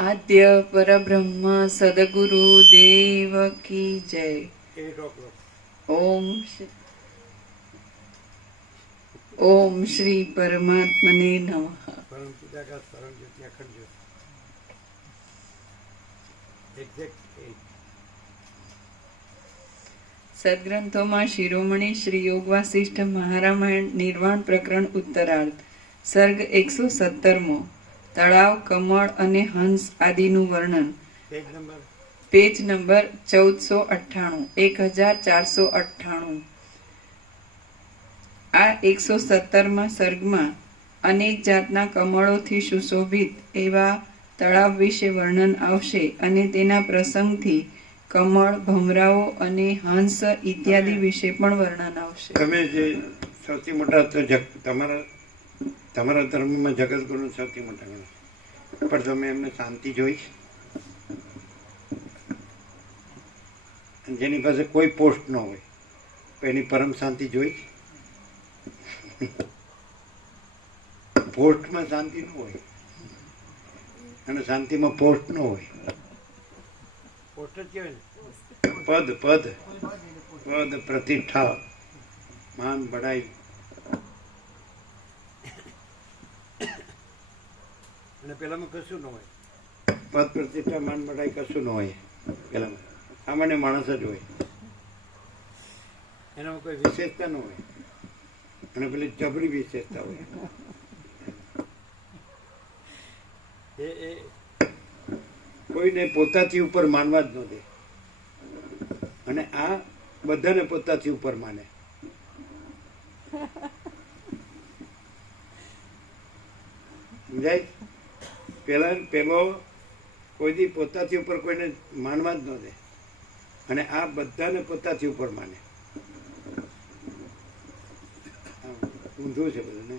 આદ્ય પરબ્રહ્મ સદગુરુ દેવ કી જય ઓમ ઓમ શ્રી પરમાત્મને નમઃ સદગ્રંથોમાં શિરોમણી શ્રી યોગ વાસિષ્ઠ મહારામાયણ નિર્વાણ પ્રકરણ ઉત્તરાર્ધ સર્ગ એકસો સત્તરમો તળાવ કમળ અને હંસ આદિનું વર્ણન. Page number? ચૌદસો અઠ્ઠાણું. એક હજાર ચારસો અઠ્ઠાણું. આ એકસો સત્તરમાં સર્ગમાં અનેક જાતના કમળોથી સુશોભિત એવા તળાવ વિશે વર્ણન આવશે અને તેના પ્રસંગથી કમળ ભમરાઓ અને હંસ ઇત્યાદિ વિશે પણ વર્ણન આવશે. તમે જે સૌથી મોટા તમારા તમારા ધર્મમાં જગતગુરુ સૌથી મોટા ગણો પણ તમે એમને શાંતિ જોઈ જેની પાસે કોઈ પોસ્ટ ન હોય એની પરમ શાંતિ જોઈ પોસ્ટમાં શાંતિ ન હોય અને શાંતિમાં પોસ્ટ ન હોય. પોસ્ટ પદ પદ. પદ પ્રતિષ્ઠા. માન બડાઈ. અને પેલામાં કશું ન હોય. પદ પ્રતિષ્ઠા માન મટાઈ કશું ન હોય. પેલામાં. સામાન્ય માણસ જ હોય. એનામાં કોઈ વિશેષતા ન હોય. અને પેલી જબરી વિશેષતા હોય. એ એ. કોઈને પોતાથી ઉપર માનવા જ ન દે. અને આ બધાને પોતાથી ઉપર માને. સમજાય? પેલા પેલો કોઈથી પોતાથી ઉપર કોઈને માનવા જ ન દે. અને આ બધાને પોતાથી ઉપર માને. ઊંધું છે બધું ને